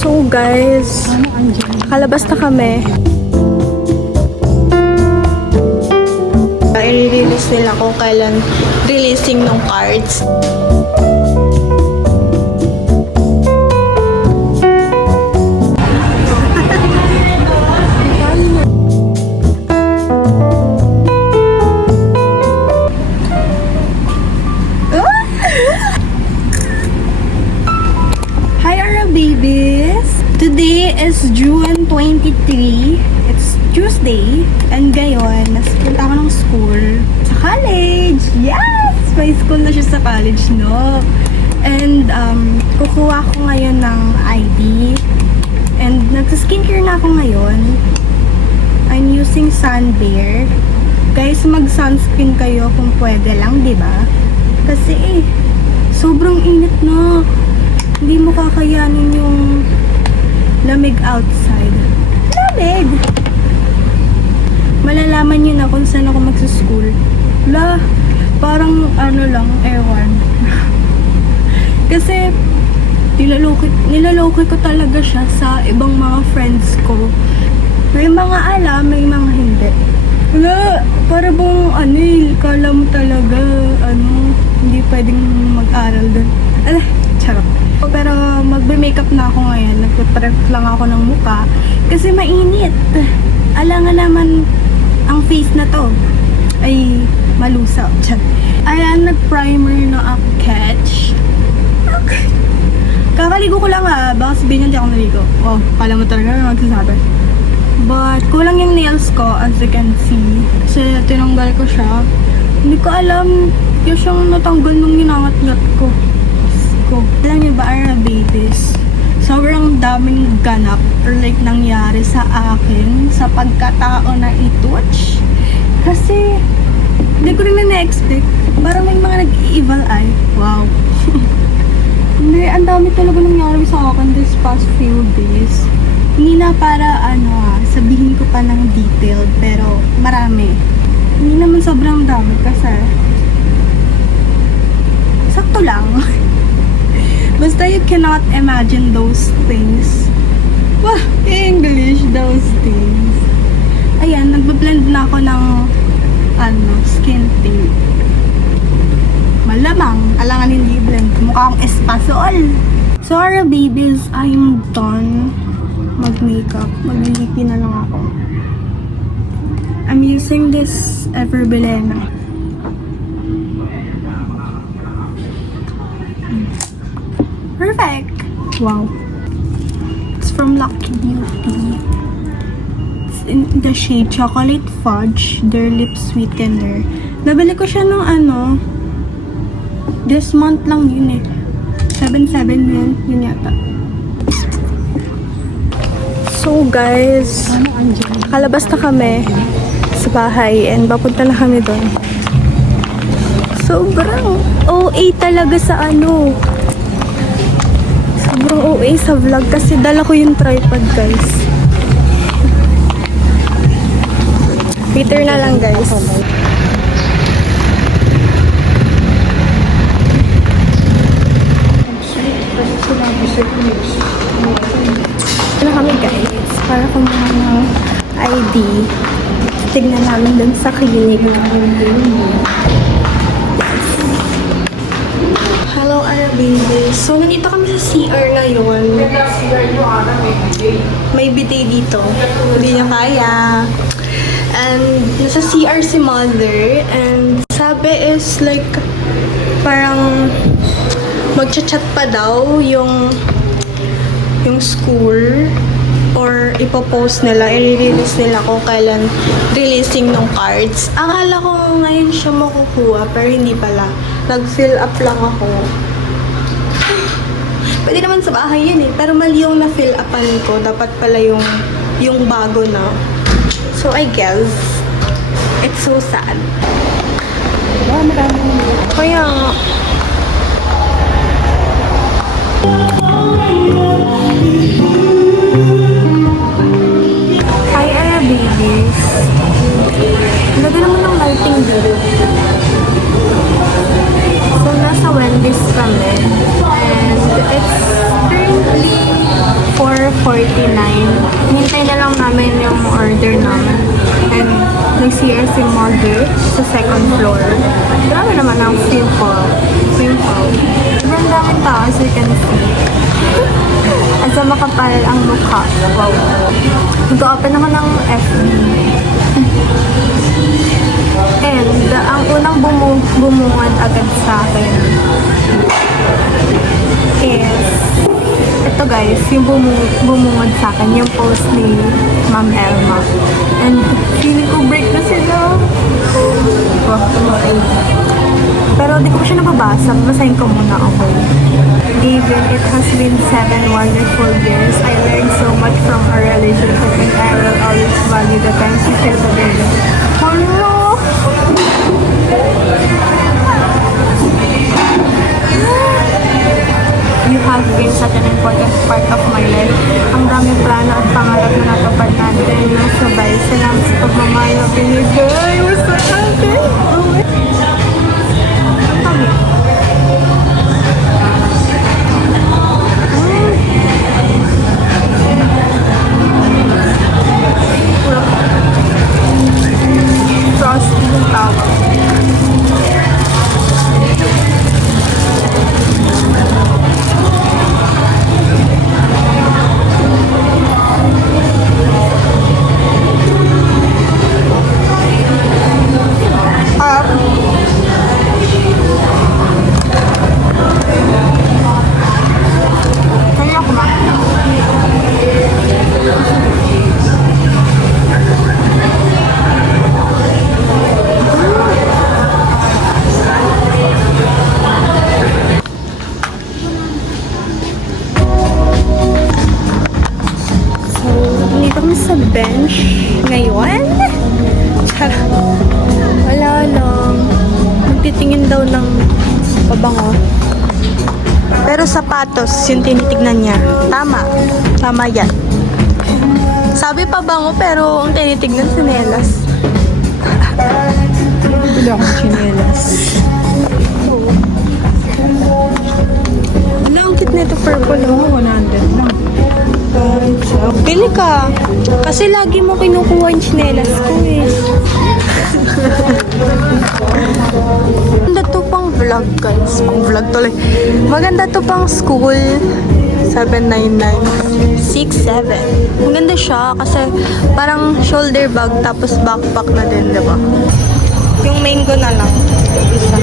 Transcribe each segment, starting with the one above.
So guys, kalabas na kami. I-release nila kung kailan releasing ng cards. Hi Ara babies! Today is June 23. It's Tuesday. And ngayon, naspunta ako ng school sa college. Yes! May school na siya sa college, no? And kukuha ko ngayon ng ID. And nagsa-skincare na ako ngayon. I'm using Sunbear. Guys, mag-sunscreen kayo kung pwede lang, di ba? Kasi sobrang init na. Hindi mo kakayanin yung lamig outside. Lamig! Malalaman nyo na kung saan ako magsa-school. Parang ano lang, ewan. Kasi nilalokit ko talaga siya sa ibang mga friends ko. May mga alam, may mga hindi. Para bang kala mo talaga, hindi pwedeng mag-aral doon. Charot. Pero magbe-makeup na ako ngayon. Nagpe-prep lang ako ng mukha. Kasi mainit. Alangan naman ang face na to ay malusaw. Ayan, nag-primer na ako. Catch. Okay. Kakaligo ko lang baka sabihin niya di ako naligo. Kala mo talaga na magsasabi. But kulang yung nails ko as you can see. Kasi tinanggal ko siya. Hindi ko alam yung siyang natanggal nung ginangat-ngat ko. Alam niyo ba, Ara babies, sobrang daming ganap or like nangyari sa akin sa pagkatao na i-touch. Kasi hindi ko rin na-expect. Parang may mga nag-evil eye. Wow. Hindi, ang dami talaga nangyari sa akin this past few days. Hindi na para sabihin ko pa ng detailed, pero marami. Hindi naman sobrang dami kasi sakto lang. Basta you cannot imagine those things. English, those things. Ayan, nagbe-blend na ako ng skin tint. Malamang, alangan hindi blend. Mukhang espasol. So, Ara babies, I'm done mag-makeup. Maglilipi na lang ako. I'm using this Everbilena. Perfect! Wow. It's from Lucky Beauty. It's in the shade Chocolate Fudge, their lip sweetener. Nabili ko siya nung this month lang yun 7.7 yun yata. So guys, kalabas na kami sa bahay and papunta na kami doon. Sobrang OA talaga sa sobrang OA sa vlog kasi dala ko yung tripod guys. Later na lang guys. Ano kami guys, para kumuha ng ID. Tignan namin dun sa clinic. Hello, Ara babies. So, nandito kami sa CR ngayon. May bidet dito. Hindi niya kaya. And, nasa CR si mother. And, sabi is like, parang magchat-chat pa daw yung school. Or ipopost nila, i-release nila kung kailan releasing ng cards. Akala ko ngayon siya makukuha, pero hindi pala. Nag-fill up lang ako. Pwede naman sa bahay yun pero mali yung na-fill upan ko. Dapat pala yung bago na. So, I guess, it's so sad. Kaya hi, Ara babies. Lagi naman ng lighting dito. So, nasa Wendy's kami. And it's currently 4 Hintay na lang namin yung order namin. And nag-CR si mother sa second floor. Grabe naman ang simple. Sobrang daming tao as you can see. At sa makapal ang mukha. Wow. Mag-open ako ng FB. And ang unang bumungad agad sa akin is ito guys, yung bumungad sa akin, yung post ni Ma'am Elma. And feeling ko break na sila. Pero di ko pa siya nababasa. Basahin ko muna ako. David, it has been 7 wonderful years. I learned so much from our relationship and I will always value the times we share together. Oh no! You have been such an important part of my life. Ang daming plano at pangarap na natupad natin ng sabay. Salamat sa pagmamahal na binigay. We're so happy! Frosty yung tawag. Sa bench ngayon. Wala lang. Magtitingin daw ng pabango. Pero sapatos, yung tinitignan niya. Tama. Tama yan. Sabi pabango pero ang tinitignan sinelas. Wala akong sinelas. Ano ang cute nito purple? 100 lang. Pili ka. Kasi lagi mo kinukuha yung chinelas ko eh. Maganda to pang vlog guys. Pang vlog tuloy. Maganda to pang school. 799. 6'7". Maganda siya kasi parang shoulder bag tapos backpack na din, diba? Yung main ko na lang. Isa.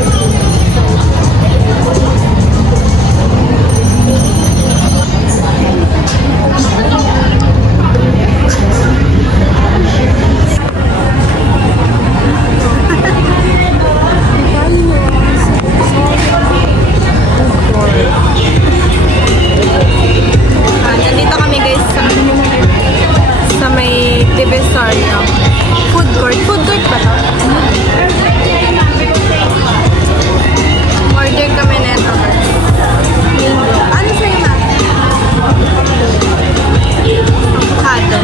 Nandito kami guys sa may Divisoria. Food court ba to? Order kami neto guys. Ano sa'yo na? Avocado.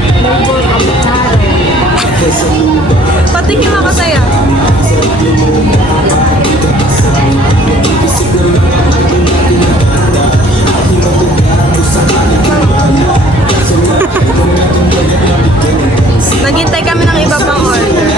Patikim ako sa'yo. Naghintay kami ng iba pang order.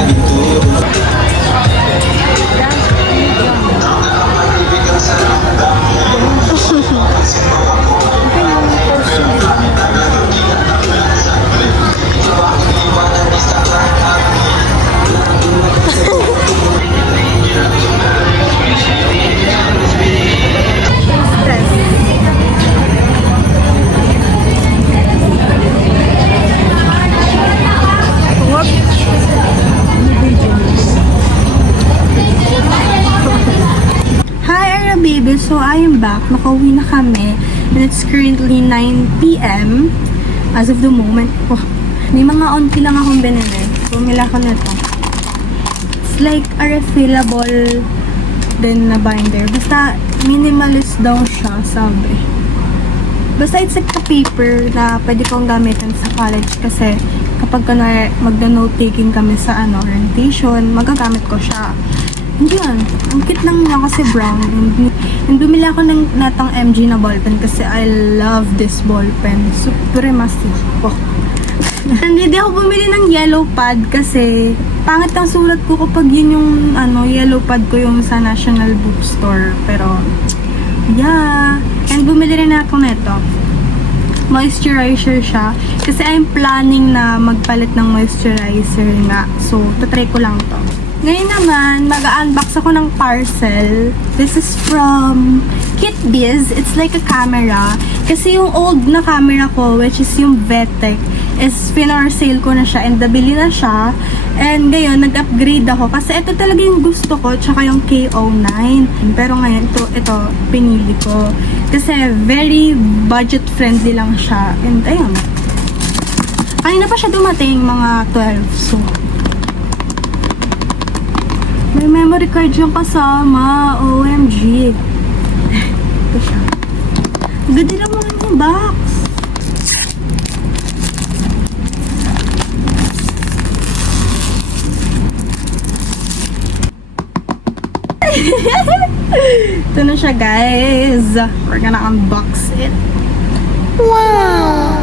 So, I am back. Nakauwi na kami. And it's currently 9 p.m. As of the moment. Oh, may mga onti lang akong binili. Bumila ko na to. It's like a refillable din na binder. Basta minimalist daw siya, sabi. Basta it's like a paper na pwede kong gamitin sa college kasi kapag magda-note taking kami sa orientation, magagamit ko siya. Hindi yan. Ang cute lang niya kasi brown. And bumili ako ng natang MG na ballpen kasi I love this ballpen. Supremacy. Oh. And hindi ako bumili ng yellow pad kasi pangit ang sulat ko kapag yun yung yellow pad ko yung sa National Bookstore. Pero, yeah. And bumili rin ako nito. Moisturizer siya. Kasi I'm planning na magpalit ng moisturizer nga. So, tatry ko lang to. Ngayon naman, mag-unbox ako ng parcel. This is from KitBiz. It's like a camera. Kasi yung old na camera ko, which is yung VTech, is sale ko na siya and nabili na siya. And ngayon, nag-upgrade ako kasi ito talaga yung gusto ko, tsaka yung KO9. Pero ngayon, ito pinili ko. Kasi very budget-friendly lang siya. And ayun. Kanina pa siya dumating, mga 12. So, may memory card yung kasama. OMG. Ito siya. Ganda naman yung box. Ito na siya, guys. We're gonna unbox it. Wow!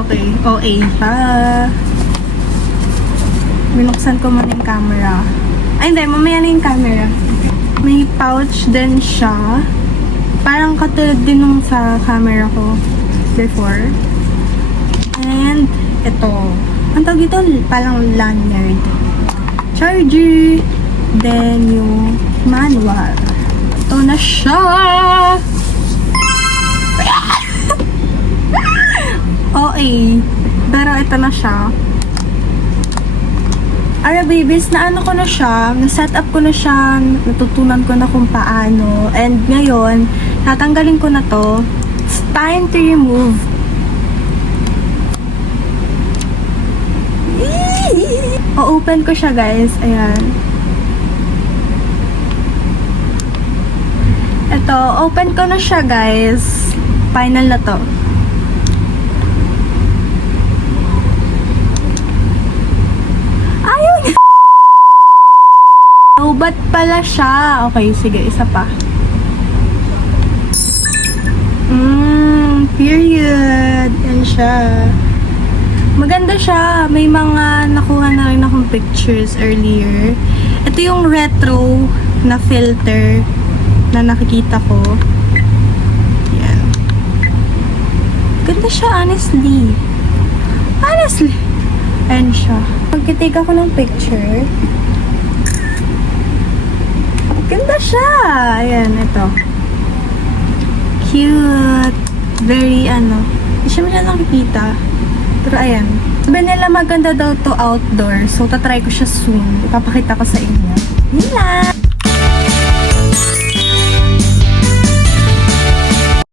Okay. OA pa. Binuksan ko muna yung camera. Ay, hindi. Mamaya na yung camera. May pouch din siya. Parang katulad din nung sa camera ko before. And, ito. Ang tawag ito, parang lanyard. Charger. Then, yung manual. Ito na siya! Okay. Pero ito na siya. Ara babies, na ko na siya, na-set up ko na siya, natutunan ko na kung paano. And ngayon, tatanggalin ko na to. It's time to remove. O-open ko siya, guys. Ayan. Ito, open ko na siya, guys. Final na to. Ba't pala siya? Okay, sige, isa pa. Period. Yan siya. Maganda siya. May mga nakuha na rin akong pictures earlier. Ito yung retro na filter na nakikita ko. Yan. Ganda siya, honestly. Honestly. Ayan siya. Pagkitake ako ng picture, ganda siya! Ayan, ito. Cute. Very, hindi siya masyadong nakikita. Pero, ayan. Sabi nila maganda daw to outdoor. So, tatry ko siya soon. Ipapakita ko sa inyo. Yun lang!